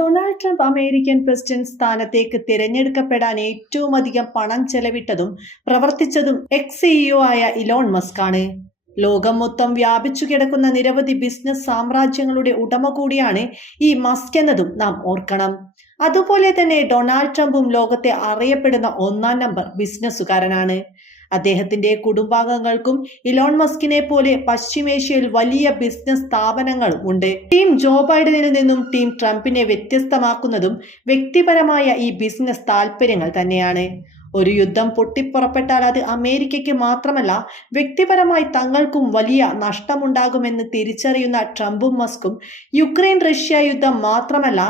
Donald Trump American president സ്ഥാനത്തേക്ക് തിരഞ്ഞെടുക്കപ്പെടാൻ ഏറ്റവും അധികം പണം ചെലവിട്ടതും പ്രവർത്തിച്ചതും എക്സ് സിഇഒ ആയ ഇലോൺ മസ്ക് ആണ് ലോകം മൊത്തം വ്യാപിച്ചു കിടക്കുന്ന നിരവധി ബിസിനസ് സാമ്രാജ്യങ്ങളുടെ ഉടമ കൂടിയാണ് ഈ മസ്ക് എന്നതും നാം ഓർക്കണം. അതുപോലെ തന്നെ ഡൊണാൾഡ് ട്രംപും ലോകത്തെ അറിയപ്പെടുന്ന ഒന്നാം നമ്പർ ബിസിനസ്സുകാരനാണ്. അദ്ദേഹത്തിന്റെ കുടുംബാംഗങ്ങൾക്കും ഇലോൺ മസ്കിനെ പോലെ പശ്ചിമേഷ്യയിൽ വലിയ ബിസിനസ് സ്ഥാപനങ്ങളും ഉണ്ട്. ടീം ജോ ബൈഡനിൽ നിന്നും ടീം ട്രംപിനെ വ്യത്യസ്തമാക്കുന്നതും വ്യക്തിപരമായ ഈ ബിസിനസ് താൽപ്പര്യങ്ങൾ തന്നെയാണ്. ഒരു യുദ്ധം പൊട്ടിപ്പുറപ്പെട്ടാൽ അത് അമേരിക്കയ്ക്ക് മാത്രമല്ല വ്യക്തിപരമായി തങ്ങൾക്കും വലിയ നഷ്ടമുണ്ടാകുമെന്ന് തിരിച്ചറിയുന്ന ട്രംപും മസ്കും യുക്രൈൻ റഷ്യ യുദ്ധം മാത്രമല്ല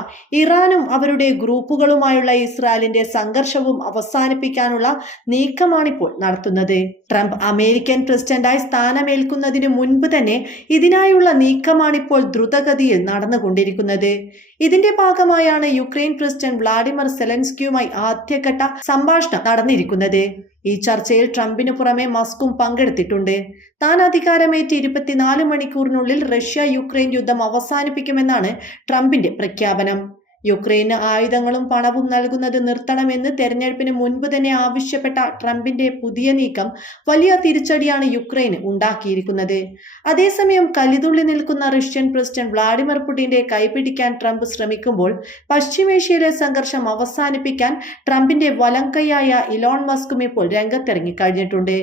ഇറാനും അവരുടെ ഗ്രൂപ്പുകളുമായുള്ള ഇസ്രായേലിന്റെ സംഘർഷവും അവസാനിപ്പിക്കാനുള്ള നീക്കമാണിപ്പോൾ നടത്തുന്നത്. ട്രംപ് അമേരിക്കൻ പ്രസിഡന്റായി സ്ഥാനമേൽക്കുന്നതിന് മുൻപ് തന്നെ ഇതിനായുള്ള നീക്കമാണിപ്പോൾ ദ്രുതഗതിയിൽ നടന്നുകൊണ്ടിരിക്കുന്നത്. ഇതിന്റെ ഭാഗമായാണ് യുക്രൈൻ പ്രസിഡന്റ് വ്ളാഡിമർ സെലൻസ്കിയുമായി ആദ്യഘട്ട സംഭാഷണം നടന്നിരിക്കുന്നത്. ഈ ചർച്ചയിൽ ട്രംപിന് പുറമെ മസ്കും പങ്കെടുത്തിട്ടുണ്ട്. താൻ അധികാരമേറ്റ് ഇരുപത്തിനാല് മണിക്കൂറിനുള്ളിൽ റഷ്യ യുക്രൈൻ യുദ്ധം അവസാനിപ്പിക്കുമെന്നാണ് ട്രംപിന്റെ പ്രഖ്യാപനം. യുക്രൈന് ആയുധങ്ങളും പണവും നൽകുന്നത് നിർത്തണമെന്ന് തെരഞ്ഞെടുപ്പിന് മുൻപ് തന്നെ ആവശ്യപ്പെട്ട ട്രംപിന്റെ പുതിയ നീക്കം വലിയ തിരിച്ചടിയാണ് യുക്രൈന് ഉണ്ടാക്കിയിരിക്കുന്നത്. അതേസമയം കലിതുള്ളി നിൽക്കുന്ന റഷ്യൻ പ്രസിഡന്റ് വ്ളാഡിമിർ പുടിന്റെ കൈപിടിക്കാൻ ട്രംപ് ശ്രമിക്കുമ്പോൾ പശ്ചിമേഷ്യയിലെ സംഘർഷം അവസാനിപ്പിക്കാൻ ട്രംപിന്റെ വലങ്കയായ ഇലോൺ മസ്കും ഇപ്പോൾ രംഗത്തിറങ്ങി കഴിഞ്ഞിട്ടുണ്ട്.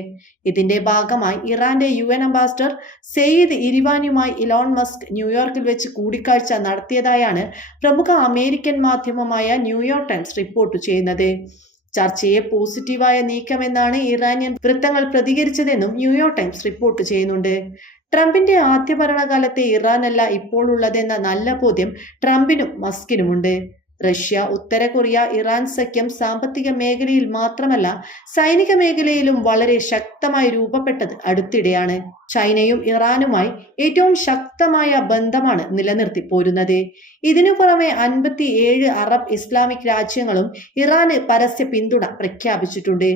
ഇതിന്റെ ഭാഗമായി ഇറാന്റെ യു എൻ അംബാസിഡർ സെയ്ദ് ഇരിവാനുമായി ഇലോൺ മസ്ക് ന്യൂയോർക്കിൽ വെച്ച് കൂടിക്കാഴ്ച നടത്തിയതായാണ് പ്രമുഖ അമേരിക്കൻ മാധ്യമമായ ന്യൂയോർക്ക് ടൈംസ് റിപ്പോർട്ട് ചെയ്യുന്നത്. ചർച്ചയെ പോസിറ്റീവായ നീക്കമെന്നാണ് ഇറാനിയൻ വൃത്തങ്ങൾ പ്രതികരിച്ചതെന്നും ന്യൂയോർക്ക് ടൈംസ് റിപ്പോർട്ട് ചെയ്യുന്നുണ്ട്. ട്രംപിന്റെ ആദ്യ ഭരണകാലത്തെ ഇറാനല്ല ഇപ്പോൾ ഉള്ളതെന്ന നല്ല ബോധ്യം ട്രംപിനും മസ്കിനുമുണ്ട്. റഷ്യ ഉത്തര കൊറിയ ഇറാൻ സഖ്യം സാമ്പത്തിക മേഖലയിൽ മാത്രമല്ല സൈനിക മേഖലയിലും വളരെ ശക്തമായി രൂപപ്പെട്ടത് അടുത്തിടെയാണ്. ചൈനയും ഇറാനുമായി ഏറ്റവും ശക്തമായ ബന്ധമാണ് നിലനിർത്തി പോരുന്നത്. ഇതിനു പുറമെ അൻപത്തി ഏഴ് അറബ് ഇസ്ലാമിക് രാജ്യങ്ങളും ഇറാന് പരസ്യ പിന്തുണ പ്രഖ്യാപിച്ചിട്ടുണ്ട്.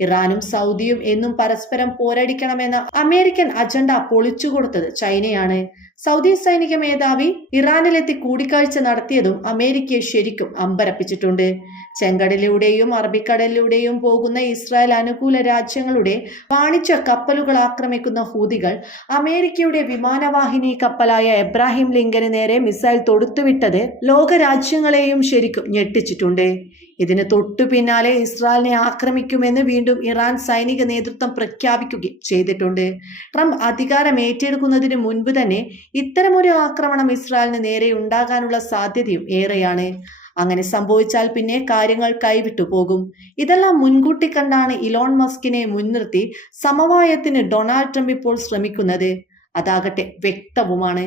ഇറാനും സൗദിയും എന്നും പരസ്പരം പോരടിക്കണമെന്ന അമേരിക്കൻ അജണ്ട പൊളിച്ചുകൊടുത്തത് ചൈനയാണ്. സൗദി സൈനിക മേധാവി ഇറാനിലെത്തി കൂടിക്കാഴ്ച നടത്തിയതും അമേരിക്കയെ ശരിക്കും അമ്പരപ്പിച്ചിട്ടുണ്ട്. ചെങ്കടലിലൂടെയും അറബിക്കടലിലൂടെയും പോകുന്ന ഇസ്രായേൽ അനുകൂല രാജ്യങ്ങളുടെ വാണിജ്യ കപ്പലുകൾ ആക്രമിക്കുന്ന ഹൂതികൾ അമേരിക്കയുടെ വിമാനവാഹിനി കപ്പലായ എബ്രാഹിം ലിങ്കന് നേരെ മിസൈൽ തൊടുത്തുവിട്ടത് ലോകരാജ്യങ്ങളെയും ശരിക്കും ഞെട്ടിച്ചിട്ടുണ്ട്. ഇതിന് തൊട്ടു പിന്നാലെ ഇസ്രായേലിനെ ആക്രമിക്കുമെന്ന് വീണ്ടും ഇറാൻ സൈനിക നേതൃത്വം പ്രഖ്യാപിക്കുകയും ചെയ്തിട്ടുണ്ട്. ട്രംപ് അധികാരം ഏറ്റെടുക്കുന്നതിന് മുൻപ് തന്നെ ഇത്തരമൊരു ആക്രമണം ഇസ്രായേലിന് നേരെ ഉണ്ടാകാനുള്ള സാധ്യതയും ഏറെയാണ്. അങ്ങനെ സംഭവിച്ചാൽ പിന്നെ കാര്യങ്ങൾ കൈവിട്ടു പോകും. ഇതെല്ലാം മുൻകൂട്ടി കണ്ടാണ് ഇലോൺ മസ്കിനെ മുൻനിർത്തി സമവായത്തിന് ഡൊണാൾഡ് ട്രംപ് ഇപ്പോൾ ശ്രമിക്കുന്നത്. അതാകട്ടെ വ്യക്തവുമാണ്.